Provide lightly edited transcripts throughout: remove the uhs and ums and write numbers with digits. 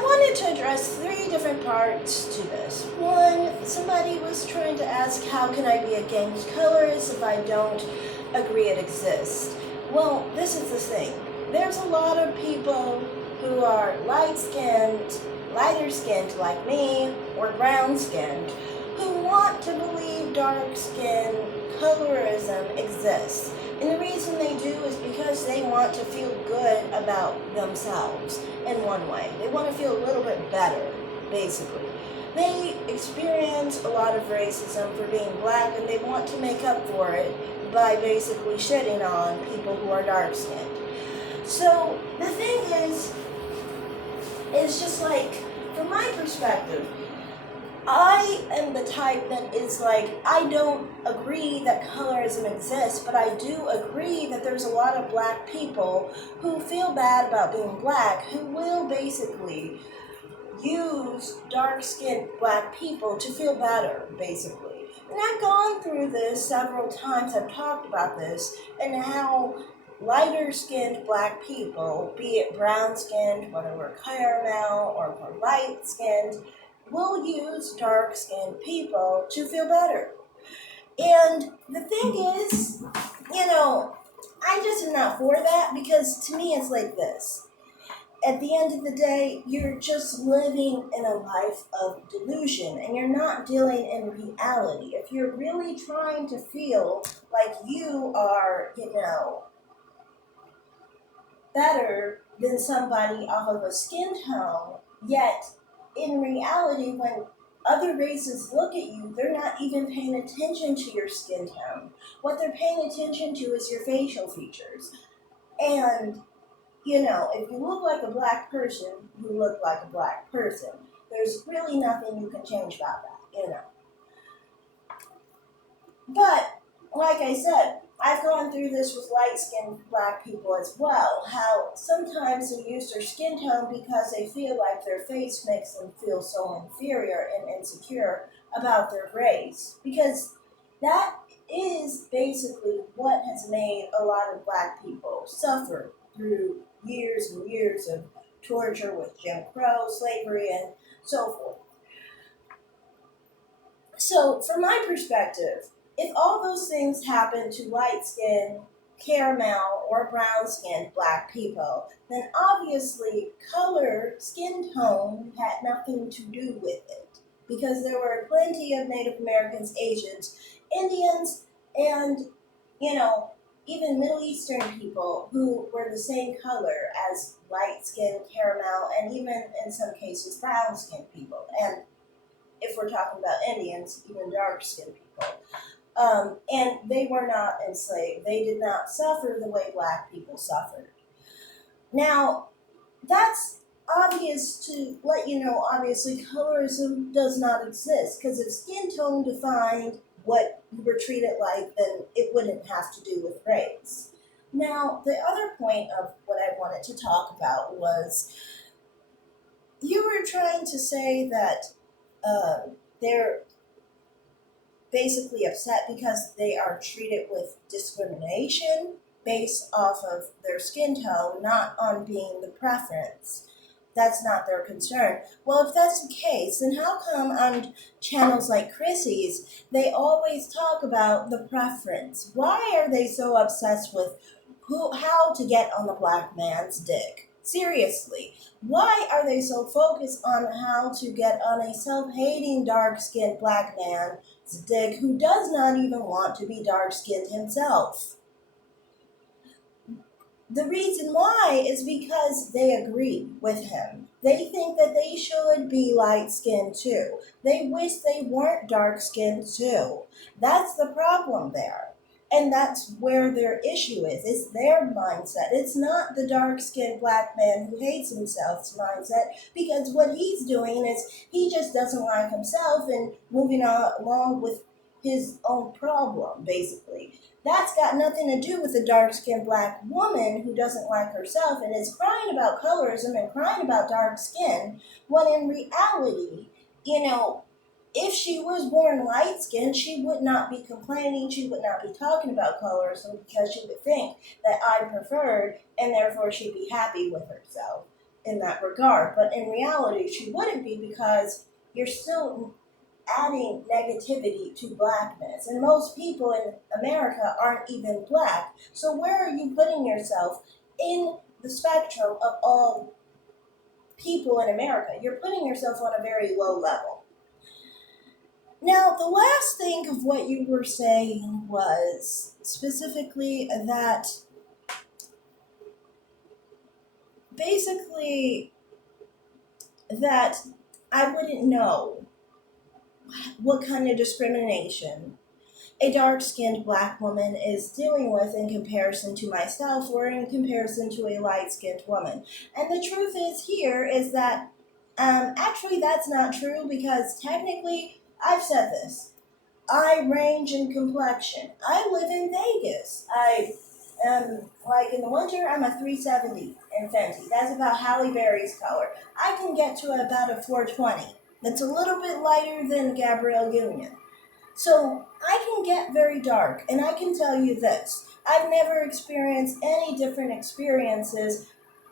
wanted to address three different parts to this. One, somebody was trying to ask, how can I be against colors if I don't agree it exists? Well, this is the thing. There's a lot of people who are light-skinned, lighter-skinned like me, or brown-skinned, who want to believe dark-skinned colorism exists. And the reason they do is because they want to feel good about themselves in one way. They want to feel a little bit better, basically. They experience a lot of racism for being black, and they want to make up for it by basically shitting on people who are dark-skinned. So the thing is just like, from my perspective, I am the type that is like, I don't agree that colorism exists, but I do agree that there's a lot of black people who feel bad about being black, who will basically use dark-skinned black people to feel better, basically. And I've gone through this several times. I've talked about this and how lighter-skinned black people, be it brown-skinned, whether we're caramel or we're light-skinned, will use dark-skinned people to feel better. And the thing is, I just am not for that, because to me it's like this. At the end of the day, you're just living in a life of delusion, and you're not dealing in reality. If you're really trying to feel like you are, better than somebody off of a skin tone, yet in reality, when other races look at you, they're not even paying attention to your skin tone. What they're paying attention to is your facial features. And, if you look like a black person, you look like a black person. There's really nothing you can change about that, But, like I said, I've gone through this with light-skinned black people as well, how sometimes they use their skin tone because they feel like their face makes them feel so inferior and insecure about their race. Because that is basically what has made a lot of black people suffer through years and years of torture with Jim Crow, slavery, and so forth. So, from my perspective, if all those things happen to light-skinned, caramel, or brown-skinned black people, then obviously color, skin tone, had nothing to do with it. Because there were plenty of Native Americans, Asians, Indians, and, even Middle Eastern people who were the same color as light-skinned, caramel, and even in some cases brown-skinned people. And if we're talking about Indians, even dark-skinned people. And they were not enslaved. They did not suffer the way black people suffered. Now, that's obvious to let you know, obviously, colorism does not exist, because if skin tone defined what you were treated like, then it wouldn't have to do with race. Now, the other point of what I wanted to talk about was, you were trying to say that they're basically upset because they are treated with discrimination based off of their skin tone, not on being the preference. That's not their concern. Well, if that's the case, then how come on channels like Chrissy's, they always talk about the preference? Why are they so obsessed with how to get on the black man's dick? Seriously, why are they so focused on how to get on a self-hating, dark-skinned black man's dick who does not even want to be dark-skinned himself? The reason why is because they agree with him. They think that they should be light-skinned too. They wish they weren't dark-skinned too. That's the problem there. And that's where their issue is. It's their mindset. It's not the dark-skinned black man who hates himself's mindset, because what he's doing is he just doesn't like himself and moving on along with his own problem, basically. That's got nothing to do with the dark-skinned black woman who doesn't like herself and is crying about colorism and crying about dark skin, when in reality, if she was born light-skinned, she would not be complaining, she would not be talking about colorism, because she would think that I'm preferred, and therefore she'd be happy with herself in that regard. But in reality, she wouldn't be, because you're still adding negativity to blackness. And most people in America aren't even black. So where are you putting yourself in the spectrum of all people in America? You're putting yourself on a very low level. Now, the last thing of what you were saying was specifically that basically that I wouldn't know what kind of discrimination a dark-skinned black woman is dealing with in comparison to myself, or in comparison to a light-skinned woman. And the truth is that actually that's not true, because technically, I've said this, I range in complexion. I live in Vegas. I am, like, in the winter, I'm a 370 in Fenty. That's about Halle Berry's color. I can get to about a 420. That's a little bit lighter than Gabrielle Union. So I can get very dark, and I can tell you this. I've never experienced any different experiences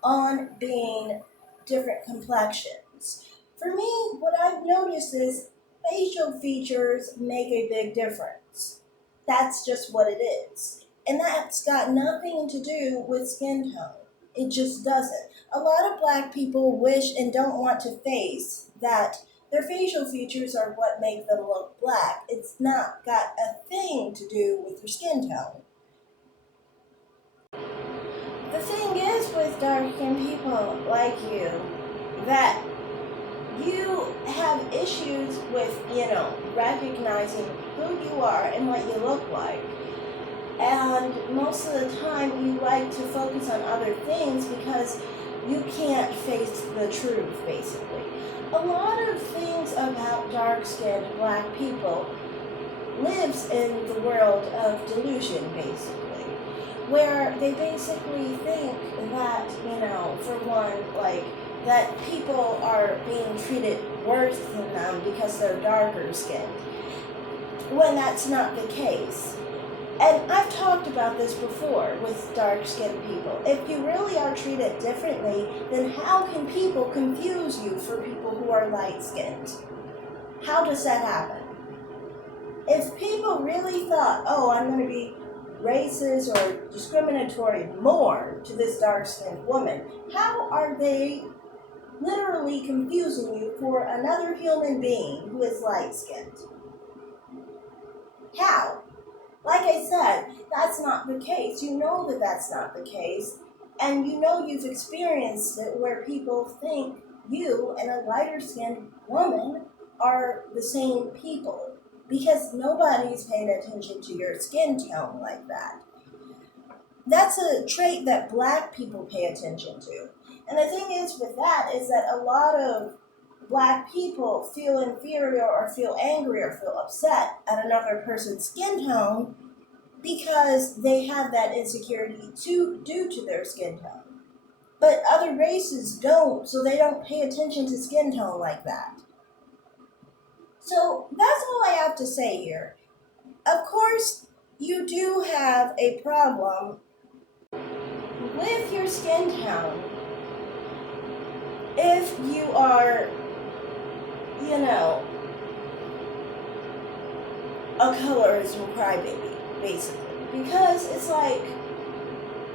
on being different complexions. For me, what I've noticed is facial features make a big difference. That's just what it is. And that's got nothing to do with skin tone. It just doesn't. A lot of black people wish and don't want to face that their facial features are what make them look black. It's not got a thing to do with their skin tone. The thing is with dark-skinned people like you, that you have issues with, recognizing who you are and what you look like. And most of the time you like to focus on other things because you can't face the truth, basically. A lot of things about dark-skinned black people lives in the world of delusion, basically, where they basically think that, for one, like, that people are being treated worse than them because they're darker skinned, when that's not the case. And I've talked about this before with dark-skinned people. If you really are treated differently, then how can people confuse you for people who are light-skinned? How does that happen? If people really thought, oh, I'm going to be racist or discriminatory more to this dark-skinned woman, how are they literally confusing you for another human being who is light-skinned? How? Like I said, that's not the case. You know that that's not the case. And you know you've experienced it where people think you and a lighter-skinned woman are the same people, because nobody's paying attention to your skin tone like that. That's a trait that black people pay attention to. And the thing is with that is that a lot of black people feel inferior or feel angry or feel upset at another person's skin tone because they have that insecurity due to their skin tone. But other races don't, so they don't pay attention to skin tone like that. So that's all I have to say here. Of course, you do have a problem with your skin tone if you are, a colorism crybaby, basically. Because it's like,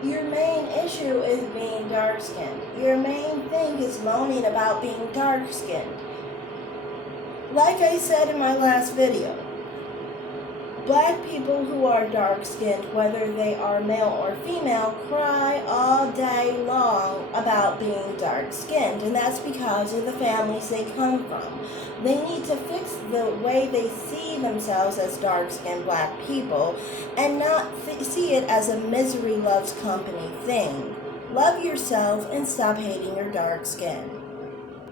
your main issue is being dark-skinned. Your main thing is moaning about being dark-skinned. Like I said in my last video, black people who are dark-skinned, whether they are male or female, cry all day long about being dark-skinned, and that's because of the families they come from. They need to fix the way they see themselves as dark-skinned black people and not see it as a misery loves company thing. Love yourself and stop hating your dark skin.